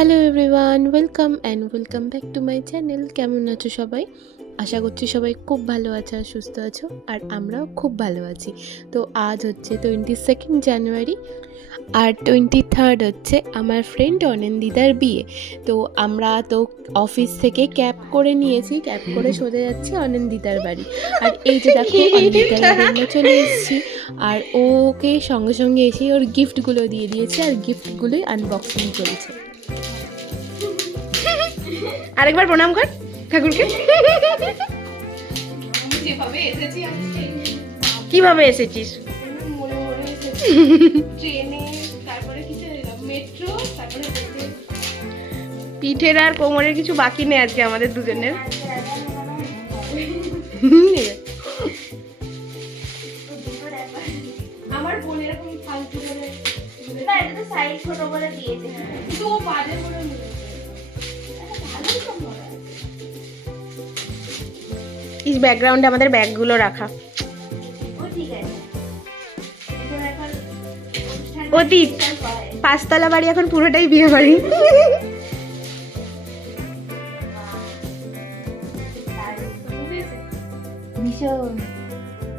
Hello everyone, welcome back to my channel. কেমন আছো সবাই? আশা করছি সবাই খুব ভালো আছো আর সুস্থ আছো, আর আমরাও খুব ভালো আছি। তো আজ হচ্ছে 22 জানুয়ারি, আর 23 হচ্ছে আমার ফ্রেন্ড অনিন্দিতার বিয়ে। তো আমরা তো অফিস থেকে ক্যাব করে নিয়েছি, ক্যাব করে সোজা যাচ্ছি অনিন্দিতার বাড়ি। আর এই যে দেখো অনিন্দিতার বাড়ি আমরা চলে এসেছি, আর ওকে সঙ্গে সঙ্গে এসে ওর গিফটগুলো দিয়ে দিয়েছে, আর গিফটগুলোই আনবক্সিং চলছে। আরেকবার প্রণাম কর ঠাকুরকে। কিভাবে এসেছিস? পিঠের আর কোমরের কিছু বাকি নেই আজকে আমাদের দুজনের। আমার বোন এরকম ফালতু করে না, এটা তো সাইজ ছোট করে দিয়েছে, তো বাজে করে ইস ব্যাকগ্রাউন্ডে আমাদের ব্যাগগুলো রাখা। অতীত 5 তলা বাড়ি এখন পুরোটাই বিয়ে বাড়ি।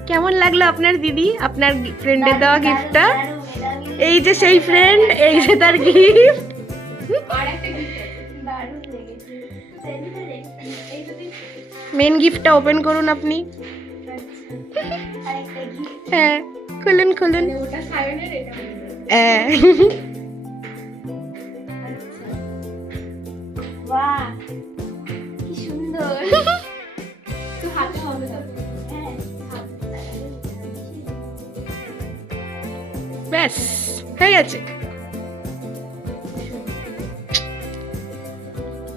কেমন লাগলো আপনার দিদি আপনার ফ্রেন্ডের দেওয়া গিফটটা? এই যে সেই ফ্রেন্ড, এই যে তার গিফট। মেন গিফটটা ওপেন করুন আপনি। হ্যাঁ খুলুন খুলুন। হ্যাঁ বাহ কি সুন্দর। তো হাতে হবে না। হ্যাঁ ব্যাস হয়ে গেছে।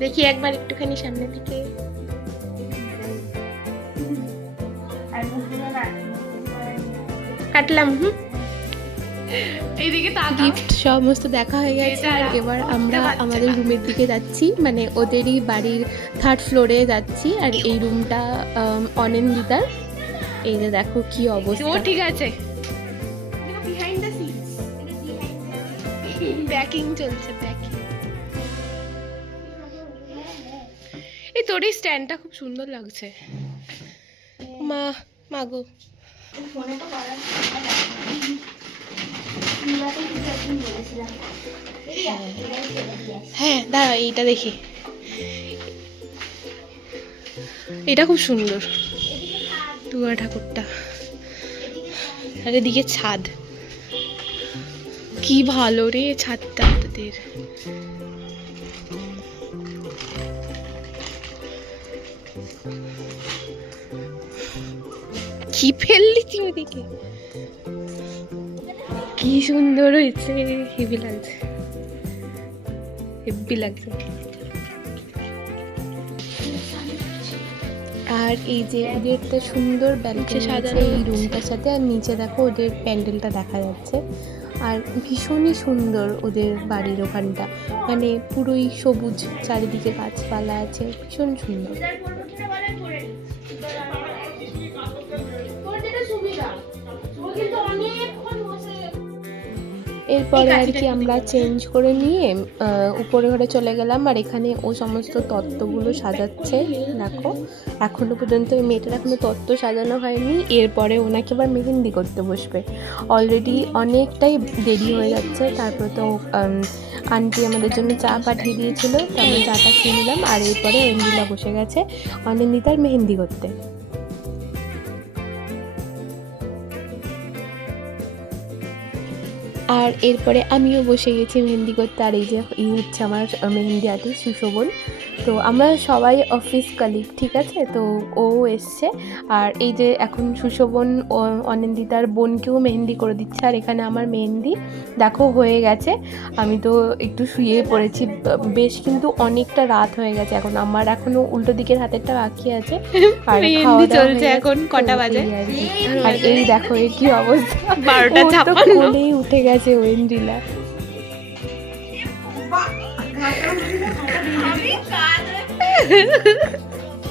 দেখি একবার একটুখানি সামনে থেকে কাটলাম। এইদিকে গিফট সমস্ত দেখা হয়ে গেছে, আর এবার আমরা আমাদের রুমের দিকে যাচ্ছি, মানে ওদেরই বাড়ির 3rd ফ্লোরে যাচ্ছি। আর এই রুমটা অনিন্দিতার। এই যে দেখো কি অবস্থা। ও ঠিক আছে, প্যাকিং চলছে, প্যাকিং। এই তোর এই স্ট্যান্ডটা খুব সুন্দর লাগছে। মা মাগো ফোনে তো করা হ্যাঁ দাঁড়া এইটা দেখি, এটা খুব সুন্দর দুর্গা ঠাকুরটা। আর এদিকে ছাদ, কি ভালো রে ছাদটা তোদের। কি ফেললি তুই ওদিকে? কি সুন্দর হয়েছে, হেভি লাগছে, হেভি লাগছে। আর এই যে ওদের একটা সুন্দর ব্যালকনি সাজানো আছে এই রুমটার সাথে, আর নিচে দেখো ওদের প্যান্ডেলটা দেখা যাচ্ছে। আর ভীষণই সুন্দর ওদের বাড়ির ওখানটা, মানে পুরোই সবুজ, চারিদিকে গাছপালা আছে, ভীষণ সুন্দর। এরপরে আর কি আমরা চেঞ্জ করে নিয়ে উপরে ঘরে চলে গেলাম, আর এখানে ও সমস্ত তত্ত্বগুলো সাজাচ্ছে। দেখো এখনো পর্যন্ত ওই মেয়েটার এখনো তত্ত্ব সাজানো হয়নি, এরপরে ওনাকে আবার মেহেন্দি করতে বসবে। অলরেডি অনেকটাই দেরি হয়ে যাচ্ছে। তারপর তো আন্টি আমাদের জন্য চা পাঠিয়ে দিয়েছিল, তো আমরা চাটা খেয়ে নিলাম। আর এরপরে অনিন্দিতা বসে গেছে অনিন্দিতার মেহেন্দি করতে। আর এরপরে আমিও বসে গেছি মেহেন্দি করতে। আর এই যে হচ্ছে আমার মেহেন্দি আর্টিস্ট সুশোভন। তো আমরা সবাই অফিস কালিগ, ঠিক আছে। তো ও এসছে, আর এই যে এখন সুশোভন অনিন্দিতার বোনকেও মেহেন্দি করে দিচ্ছে। আর এখানে আমার মেহেন্দি দেখো হয়ে গেছে। আমি তো একটু শুয়ে পড়েছি, বেশ কিন্তু অনেকটা রাত হয়ে গেছে। এখন আমার এখনো উল্টো দিকের হাতেরটা বাকি আছে। আর মেহেন্দি চলছে এখন কটা বাজে? আর এই দেখো এর কি অবস্থা, 12:56 কোলেই উঠে গেছে ওয়েন্দ্রিলা।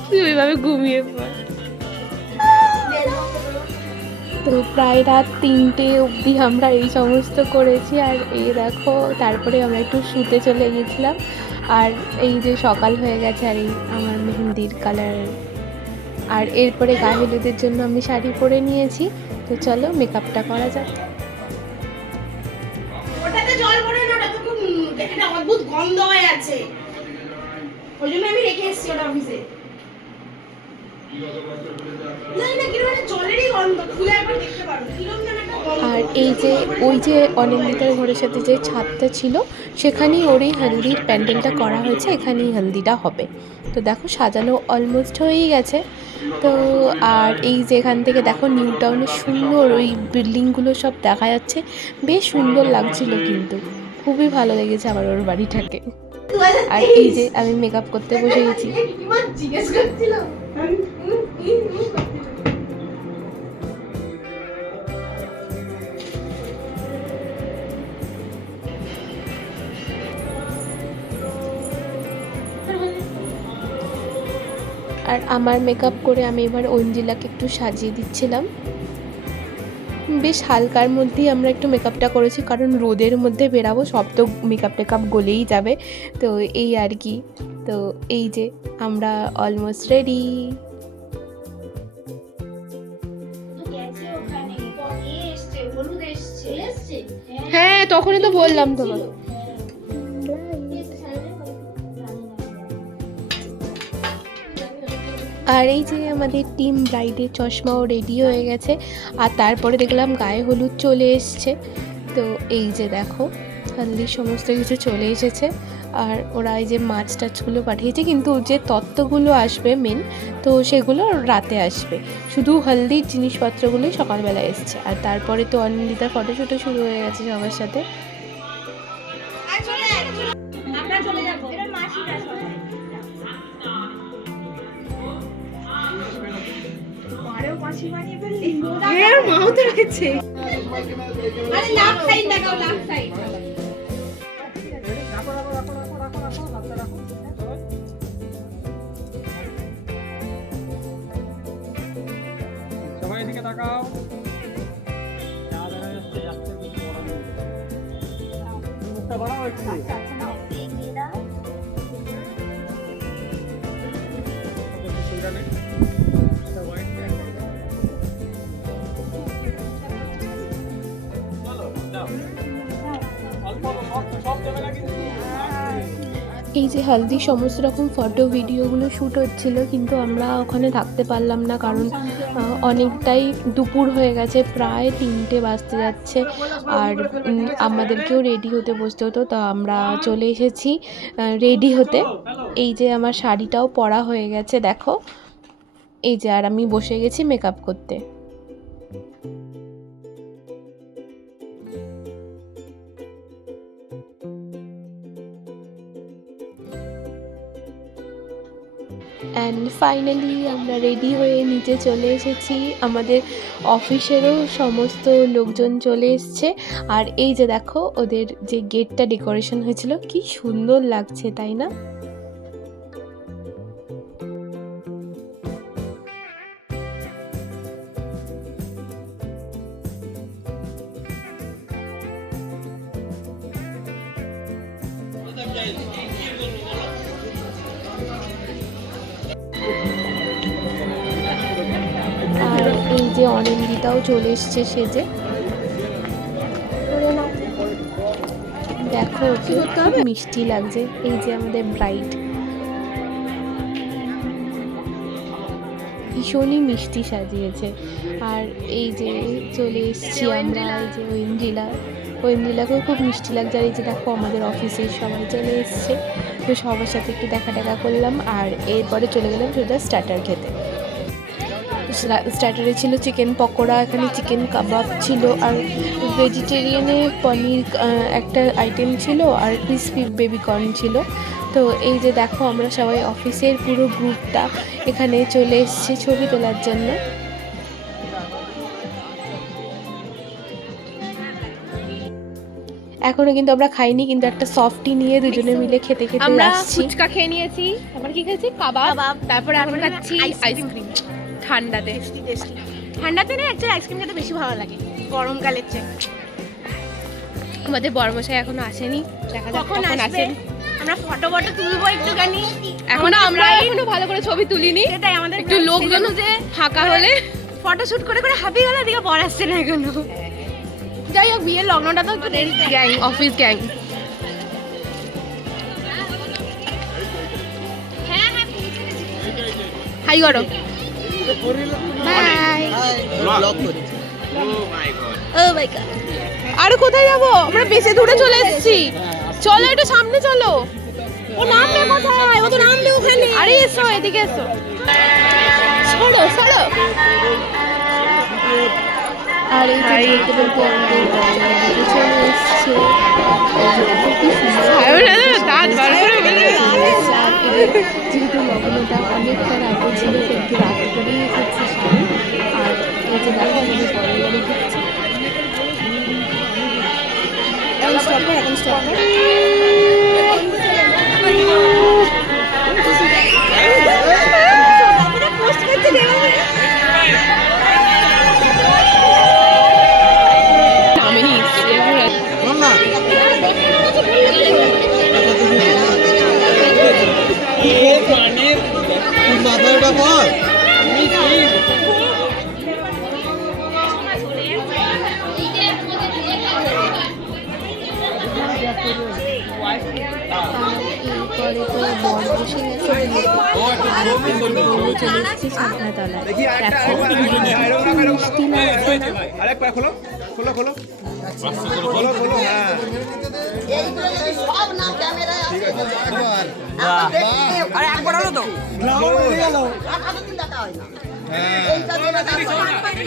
তুই ওইভাবে ঘুমিয়ে পড়। তো প্রায় রাত 3টে অবধি আমরা এই সমস্ত করেছি। আর এই দেখো তারপরে আমরা একটু শুতে চলে গেছিলাম। আর এই যে সকাল হয়ে গেছে আর এই আমার মেহেন্দির কালার। আর এরপরে গায়ে হলুদের জন্য আমি শাড়ি পরে নিয়েছি। তো চলো মেকআপটা করা যাক। ওটাতে জল পড়ে না, ওটা তো খুব একটা অদ্ভুত গন্ধ হয়ে আছে, ওই জন্য আমি রেখে এসেছি ওটা অফিসে। আর এই যে ওই যে অনিন্দিতার ঘরের সাথে যে ছাদটা ছিল সেখানেই ওর এই হলদির প্যান্ডেলটা করা হয়েছে, এখানেই হলদিটা হবে। তো দেখো সাজানো অলমোস্ট হয়েই গেছে। তো আর এই যে এখান থেকে দেখো নিউ টাউনের সুন্দর ওই বিল্ডিংগুলো সব দেখা যাচ্ছে, বেশ সুন্দর লাগছিল, কিন্তু খুবই ভালো লেগেছে আমার ওর বাড়িটাকে। আর এই যে আমি মেকআপ করতে বসে গেছি। জিজ্ঞেস করছিল আর আমার মেকআপ করে আমি এবার ঐন্দ্রিলাকে একটু সাজিয়ে দিচ্ছিলাম। বেশ হালকার মধ্যেই আমরা একটু মেকআপটা করেছি, কারণ রোদের মধ্যে বেরাবো, সব তো মেকআপ টেকআপ গলেই যাবে। তো এই আর কি। তো এই যে আমরা অলমোস্ট রেডি। হ্যাঁ তখনই তো বললাম তোমাকে। আর এই যে আমাদের টিম ব্রাইডের চশমাও রেডি হয়ে গেছে। আর তারপরে দেখলাম গায়ে হলুদ চলে এসছে। তো এই যে দেখো হলদির সমস্ত কিছু চলে এসেছে। আর ওরা এই যে মাছ টাছগুলো পাঠিয়েছে, কিন্তু যে তত্ত্বগুলো আসবে মেন, তো সেগুলো রাতে আসবে। শুধু হলদির জিনিসপত্রগুলোই সকালবেলা এসছে। আর তারপরে তো অনিন্দিতার ফটোশ্যুটও শুরু হয়ে গেছে সবার সাথে। আমরা চলে যাবো, এবার মাসিরা সবাই মারেও মাসি বানিয়ে ফেললি। এর মাও তো রেখেছে। আরে লাভ সাইড লাগাও, লাভ সাইড। সবাই এদিকে তাকাও। মুখটা বাড়াও একটু। এই যে হলদি সমস্ত রকম ফটো ভিডিওগুলো শ্যুট হচ্ছিল, কিন্তু আমরা ওখানে থাকতে পারলাম না, কারণ অনেকটাই দুপুর হয়ে গেছে, প্রায় 3টে বাজতে যাচ্ছে। আর আমাদেরকেও রেডি হতে বসতে হতো, তো আমরা চলে এসেছি রেডি হতে। এই যে আমার শাড়িটাও পরা হয়ে গেছে দেখো। এই যে আর আমি বসে গেছি মেকআপ করতে। অ্যান্ড ফাইনালি আমরা রেডি হয়ে নিচে চলে এসেছি। আমাদের অফিসেরও সমস্ত লোকজন চলে এসছে। আর এই যে দেখো ওদের যে গেটটা ডেকোরেশন হয়েছিল, কি সুন্দর লাগছে তাই না? আর এই যে অনিন্দিতাও চলে এসছে সেজে। দেখো ওকে খুব মিষ্টি লাগছে। এই যে আমাদের ব্রাইড ভীষণই মিষ্টি সাজিয়েছে। আর এই যে চলে এসছি আমরা, এই যে ঐন্দ্রিলাকেও খুব মিষ্টি লাগছে। আর এই যে দেখো আমাদের অফিসের সবাই চলে এসছে, তো সবার সাথে একটু দেখা করলাম। আর এরপরে চলে গেলাম সোজা স্টার্টার খেতে। স্টার্টারে ছিল চিকেন পকোড়া, এখানে চিকেন কাবাব ছিল, আর ভেজিটেরিয়ানে পনির একটা আইটেম ছিল, আর ক্রিসপি বেবিকর্ন ছিল। তো এই যে দেখো আমরা সবাই অফিসের পুরো গ্রুপটা এখানে চলে এসেছি ছবি তোলার জন্য। এখনো কিন্তু আমরা খাইনি, কিন্তু একটা সফটি নিয়ে দুজনে মিলে খেতে খেতে আমরা আসছি। ফুচকা খেয়ে নিয়েছি, আবার কি খেয়েছি কাবাব, তারপরে এখন খাচ্ছি আইসক্রিম ঠান্ডাতে। ঠান্ডাতে না অ্যাকচুয়ালি আইসক্রিম খেতে বেশি ভালো লাগে গরমকালের চেয়ে। আমাদের বড়মশাই এখনো আসেনি, দেখা যাক কখন আসেন। আমরা ফটো তুলবো একটুখানি, এখনো আমরা ভালো করে ছবি তুলিনি, সেটাই আমাদের একটু লোকজন যে ফাঁকা হলে ফটো শুট করে করে হাঁপিয়ে গেলে দিকে পর আসছে না এখনো। যাই হোক বিয়ের লগ্নটা তো গ্যাং, অফিস গ্যাং। হাই করো, বাই। ও মাই গড, আর কোথায় যাবো? আমরা বেশি দূরে চলে এসেছি, চলো একটু সামনে চলো। ও নামবে কোথায়? ও তো নামবে ওখানে। আরে এসো এদিকে এসো, সরো সরো। আর এই যে বলতে বলতে আমাদের বাড়িতে চলে এসছে। যেহেতু লগ্নটা অনেকটা রাতে ছিল, একটু রাত করেই এসেছে সবাই। আর এই যে দেখো আমাদের পরের বাড়ি ঢুকছে। এখন স্টপ কর। এরপরে তো বর বসে গেছে, আর আমরা চলে এসেছি ছাদনাতলায়। দেখো মিষ্টি লাগছে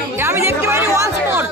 না? আমি দেখতে পাইনি ওয়ান্স মোর।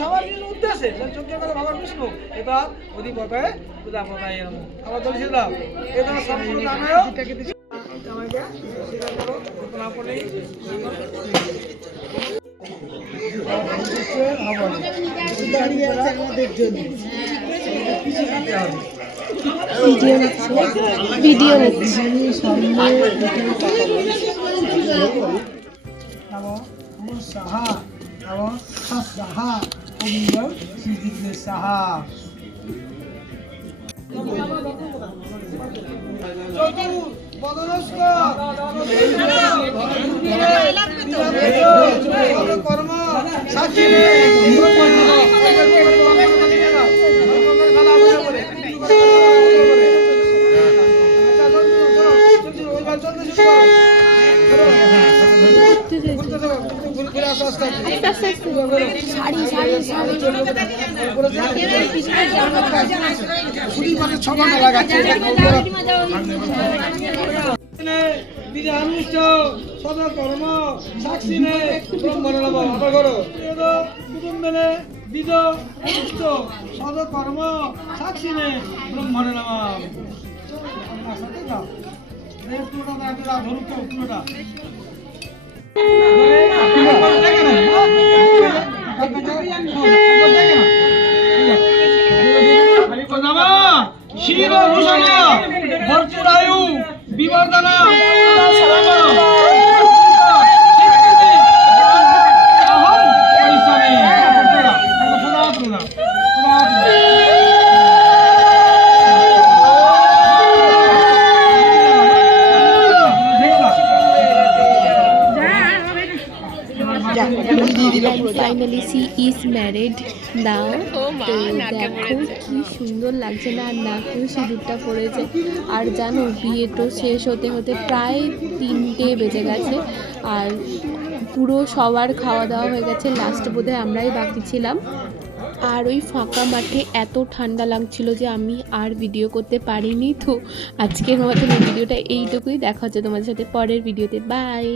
সবার উদ্দেশ্যে চোখে করে ভগবান বিষ্ণু এবার অধিক কথায় পূজা পড়ায় আমার দল ছিল এটা সম্পূর্ণ জানায় আমাকে স্বীকার করো না পড়ে ভিডিও নিচ্ছে সাহা এবং সাহা অভিযোগ শ্রীকৃষ্ণের সাহা কর্ম সাক্ষী সদা কর্ম সাক্ষী নে ব্রহ্মণ আবার করো কুটুম্বে বিদ পুষ্ট সদকর্ম সাক্ষিণে ব্রহ্মণে নমঃ। সাথে দাও পুরোটা দাও, ধরুক তো পুরোটা। শিরভূষণ ভর্তুরায়ু বিবর্ধনা ফাইনালি সি ইজ ম্যারিড নাও। ও মা, তো নাকে দেখো পড়েছে। কি সুন্দর লাগছে না, আর নাকেও সিঁদুরটা পড়েছে। আর জানো বিয়ে তো শেষ হতে হতে প্রায় 3টে বেজে গেছে, আর পুরো সবার খাওয়া দাওয়া হয়ে গেছে, লাস্ট বোধহয় আমরাই বাকি ছিলাম। আর ওই ফাঁকা মাঠে এত ঠান্ডা লাগছিল যে আমি আর ভিডিও করতে পারিনি। তো আজকের মতন এই ভিডিওটা এইটুকুই, দেখা হচ্ছে তোমাদের সাথে পরের ভিডিওতে। বাই।